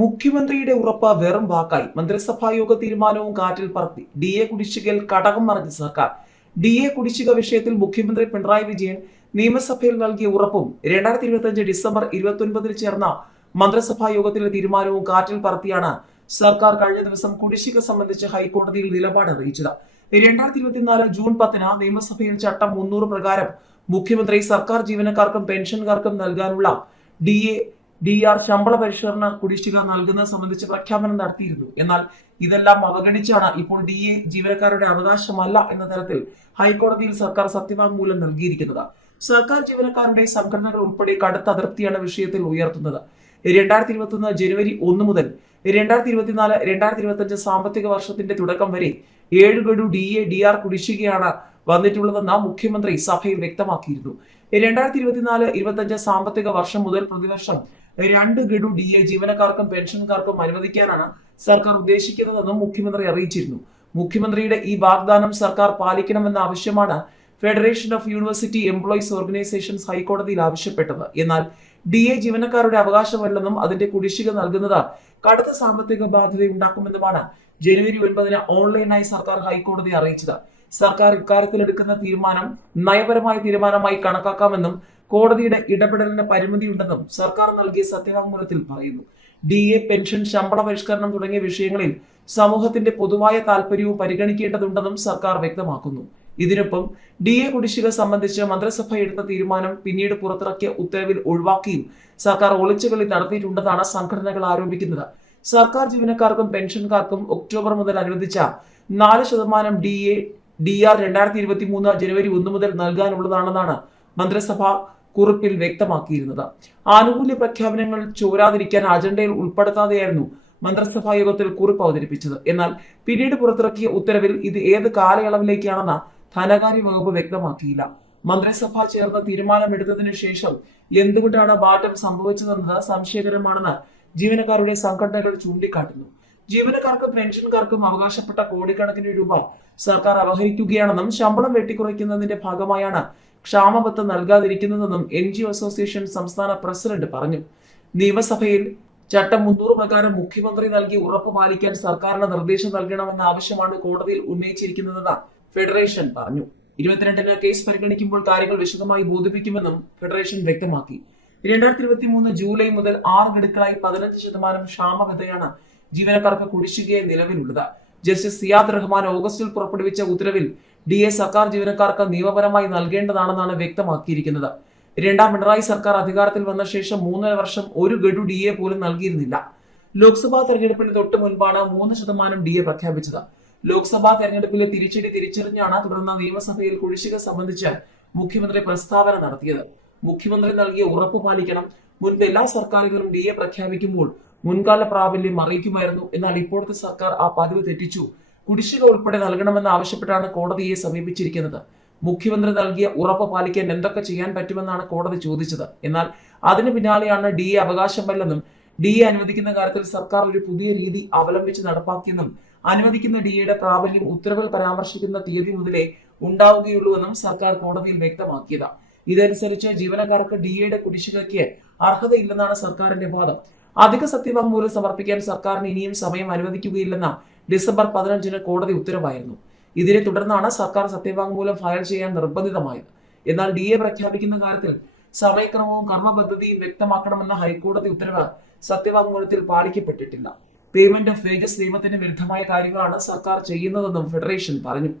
മുഖ്യമന്ത്രിയുടെ ഉറപ്പ് വെറും വാക്കായി. മന്ത്രിസഭാ യോഗ തീരുമാനവും കാറ്റിൽ പറത്തി. DA കുടിശ്ശികയിൽ കടകം മറിഞ്ഞ സർക്കാർ. DA കുടിശ്ശിക വിഷയത്തിൽ മുഖ്യമന്ത്രി പിണറായി വിജയൻ നിയമസഭയിൽ നൽകിയ ഉറപ്പും 2025 ഡിസംബർ 29 ചേർന്ന മന്ത്രിസഭാ യോഗത്തിലെ തീരുമാനവും കാറ്റിൽ പറത്തിയാണ് സർക്കാർ കഴിഞ്ഞ ദിവസം കുടിശ്ശിക സംബന്ധിച്ച് ഹൈക്കോടതിയിൽ നിലപാട് അറിയിച്ചത്. 2024 ജൂൺ 10 നിയമസഭയിൽ ചട്ടം 300 പ്രകാരം മുഖ്യമന്ത്രി സർക്കാർ ജീവനക്കാർക്കും പെൻഷൻകാർക്കും നൽകാനുള്ള DR ശമ്പള പരിഷ്കരണ കുടിശ്ശിക നൽകുന്നത് സംബന്ധിച്ച് പ്രഖ്യാപനം നടത്തിയിരുന്നു. എന്നാൽ ഇതെല്ലാം അവഗണിച്ചാണ് ഇപ്പോൾ DA ജീവനക്കാരുടെ അവകാശമല്ല എന്ന തരത്തിൽ ഹൈക്കോടതിയിൽ സർക്കാർ സത്യവാങ്മൂലം നൽകിയിരിക്കുന്നത്. സർക്കാർ ജീവനക്കാരുടെ സംഘടനകൾ ഉൾപ്പെടെ കടുത്ത അതൃപ്തിയാണ് വിഷയത്തിൽ ഉയർത്തുന്നത്. 2021 ജനുവരി 1 മുതൽ 2024-2025 സാമ്പത്തിക വർഷത്തിന്റെ തുടക്കം വരെ 7 ഗഡു DR കുടിശ്ശികയാണ് വന്നിട്ടുള്ളതെന്ന് മുഖ്യമന്ത്രി സഭയിൽ വ്യക്തമാക്കിയിരുന്നു. 2024-25 സാമ്പത്തിക വർഷം മുതൽ പ്രതിവർഷം 2 ഗഡു DA ജീവനക്കാർക്കും പെൻഷൻകാർക്കും അനുവദിക്കാനാണ് സർക്കാർ ഉദ്ദേശിക്കുന്നതെന്നും മുഖ്യമന്ത്രി അറിയിച്ചിരുന്നു. മുഖ്യമന്ത്രിയുടെ ഈ വാഗ്ദാനം സർക്കാർ പാലിക്കണമെന്ന ആവശ്യമാണ് federation of university employees organisations ഹൈക്കോടതിയിൽ ആവശ്യപ്പെട്ടത്. എന്നാൽ DA ജീവനക്കാരുടെ അവകാശമല്ലെന്നും അതിന്റെ കുടിശ്ശിക നൽകുന്നത് കടുത്ത സാമ്പത്തിക ബാധ്യതയുണ്ടാക്കുമെന്നുമാണ് ജനുവരി 9 ഓൺലൈനായി സർക്കാർ ഹൈക്കോടതിയെ അറിയിച്ചത്. സർക്കാർ ഇക്കാര്യത്തിൽ എടുക്കുന്ന തീരുമാനം നയപരമായ തീരുമാനമായി കണക്കാക്കാമെന്നും കോടതിയുടെ ഇടപെടലിന് പരിമിതിയുണ്ടെന്നും സർക്കാർ നൽകിയ സത്യവാങ്മൂലത്തിൽ പറയുന്നു. DA പെൻഷൻ, ശമ്പള പരിഷ്കരണം തുടങ്ങിയ വിഷയങ്ങളിൽ സമൂഹത്തിന്റെ പൊതുവായ താൽപര്യവും പരിഗണിക്കേണ്ടതുണ്ടെന്നും സർക്കാർ വ്യക്തമാക്കുന്നു. ഇതിനൊപ്പം DA കുടിശ്ശിക സംബന്ധിച്ച് മന്ത്രിസഭ എടുത്ത തീരുമാനം പിന്നീട് പുറത്തിറക്കിയ ഉത്തരവിൽ ഒഴിവാക്കിയും സർക്കാർ ഒളിച്ചുകളി നടത്തിയിട്ടുണ്ടെന്നാണ് സംഘടനകൾ ആരോപിക്കുന്നത്. സർക്കാർ ജീവനക്കാർക്കും പെൻഷൻകാർക്കും ഒക്ടോബർ മുതൽ അനുവദിച്ച 4% DR 2023 ജനുവരി 1 മുതൽ നൽകാനുള്ളതാണെന്നാണ് മന്ത്രിസഭ കുറിപ്പിൽ വ്യക്തമാക്കിയിരുന്നത്. ആനുകൂല്യ പ്രഖ്യാപനങ്ങൾ ചോരാതിരിക്കാൻ അജണ്ടയിൽ ഉൾപ്പെടുത്താതെയായിരുന്നു മന്ത്രിസഭാ യോഗത്തിൽ കുറിപ്പ് അവതരിപ്പിച്ചത്. എന്നാൽ പിന്നീട് പുറത്തിറക്കിയ ഉത്തരവിൽ ഇത് ഏത് കാലയളവിലേക്കാണെന്ന് ധനകാര്യ വകുപ്പ് വ്യക്തമാക്കിയില്ല. മന്ത്രിസഭ ചേർന്ന് തീരുമാനമെടുത്തതിനു ശേഷം എന്തുകൊണ്ടാണ് മാറ്റം സംഭവിച്ചതെന്നത് സംശയകരമാണെന്ന് ജീവനക്കാരുടെ സംഘടനകൾ ചൂണ്ടിക്കാട്ടുന്നു. ജീവനക്കാർക്കും പെൻഷൻകാർക്കും അവകാശപ്പെട്ട കോടിക്കണക്കിന് രൂപ സർക്കാർ അപഹരിക്കുകയാണെന്നും ശമ്പളം വെട്ടിക്കുറയ്ക്കുന്നതിന്റെ ഭാഗമായാണ് ക്ഷാമബത്ത് നൽകാതിരിക്കുന്നതെന്നും NGO അസോസിയേഷൻ സംസ്ഥാന പ്രസിഡന്റ് പറഞ്ഞു. നിയമസഭയിൽ ചട്ടം 300 പ്രകാരം മുഖ്യമന്ത്രി നൽകി ഉറപ്പ് പാലിക്കാൻ സർക്കാരിന് നിർദ്ദേശം നൽകണമെന്ന ആവശ്യമാണ് കോടതിയിൽ ഉന്നയിച്ചിരിക്കുന്നതെന്ന് ഫെഡറേഷൻ പറഞ്ഞു. 22 കേസ് പരിഗണിക്കുമ്പോൾ കാര്യങ്ങൾ വിശദമായി ബോധിപ്പിക്കുമെന്നും ഫെഡറേഷൻ വ്യക്തമാക്കി. 2023 ജൂലൈ മുതൽ 6 ഗഡുക്കളായി 15% ക്ഷാമബത്തയാണ് ജീവനക്കാർക്ക് കുടിശ്ശികയെ നിലവിലുള്ളത്. ജസ്റ്റിസ് സിയാദ് റഹ്മാൻ ഓഗസ്റ്റിൽ പുറപ്പെടുവിച്ച ഉത്തരവിൽ DA സർക്കാർ ജീവനക്കാർക്ക് നിയമപരമായി നൽകേണ്ടതാണെന്നാണ് വ്യക്തമാക്കിയിരിക്കുന്നത്. രണ്ടാം പിണറായി സർക്കാർ അധികാരത്തിൽ വന്ന ശേഷം 3 വർഷം 1 ഗഡു DA പോലും നൽകിയിരുന്നില്ല. ലോക്സഭാ തെരഞ്ഞെടുപ്പിന് തൊട്ട് മുൻപാണ് 3% DA പ്രഖ്യാപിച്ചത്. ലോക്സഭാ തെരഞ്ഞെടുപ്പിലെ തിരിച്ചറിഞ്ഞാണ് തുടർന്ന് നിയമസഭയിൽ കുടിശ്ശിക സംബന്ധിച്ച് മുഖ്യമന്ത്രി പ്രസ്താവന നടത്തിയത്. മുഖ്യമന്ത്രി നൽകിയ ഉറപ്പ് പാലിക്കണം. മുൻപ് എല്ലാ സർക്കാരുകളും DA പ്രഖ്യാപിക്കുമ്പോൾ മുൻകാല പ്രാബല്യം അറിയിക്കുമായിരുന്നു. എന്നാൽ ഇപ്പോഴത്തെ സർക്കാർ ആ പതിവ് തെറ്റിച്ചു. കുടിശ്ശിക ഉൾപ്പെടെ നൽകണമെന്ന് ആവശ്യപ്പെട്ടാണ് കോടതിയെ സമീപിച്ചിരിക്കുന്നത്. മുഖ്യമന്ത്രി നൽകിയ ഉറപ്പ് പാലിക്കാൻ എന്തൊക്കെ ചെയ്യാൻ പറ്റുമെന്നാണ് കോടതി ചോദിച്ചത്. എന്നാൽ അതിന് പിന്നാലെയാണ് DA അവകാശമല്ലെന്നും DA അനുവദിക്കുന്ന കാര്യത്തിൽ സർക്കാർ ഒരു പുതിയ രീതി അവലംബിച്ച് നടപ്പാക്കിയെന്നും അനുവദിക്കുന്ന DAയുടെ പ്രാബല്യം ഉത്തരവിൽ പരാമർശിക്കുന്ന തീയതി മുതലേ ഉണ്ടാവുകയുള്ളൂവെന്നും സർക്കാർ കോടതിയിൽ വ്യക്തമാക്കിയത്. ഇതനുസരിച്ച് ജീവനക്കാർക്ക് DAയുടെ കുടിശ്ശികയ്ക്ക് അർഹതയില്ലെന്നാണ് സർക്കാരിന്റെ വാദം. അധിക സത്യവാങ്മൂലം സമർപ്പിക്കാൻ സർക്കാരിന് ഇനിയും സമയം അനുവദിക്കുകയില്ലെന്ന ഡിസംബർ 15 കോടതി ഉത്തരവായിരുന്നു. ഇതിനെ തുടർന്നാണ് സർക്കാർ സത്യവാങ്മൂലം ഫയൽ ചെയ്യാൻ നിർബന്ധിതമായത്. എന്നാൽ DA പ്രഖ്യാപിക്കുന്ന കാര്യത്തിൽ സമയക്രമവും കർമ്മപദ്ധതിയും വ്യക്തമാക്കണമെന്ന ഹൈക്കോടതി ഉത്തരവ് സത്യവാങ്മൂലത്തിൽ പാലിക്കപ്പെട്ടിട്ടില്ല. പേയ്മെന്റ് ഓഫ് വേജസ് നിയമത്തിന് വിരുദ്ധമായ കാര്യങ്ങളാണ് സർക്കാർ ചെയ്യുന്നതെന്നും ഫെഡറേഷൻ പറഞ്ഞു.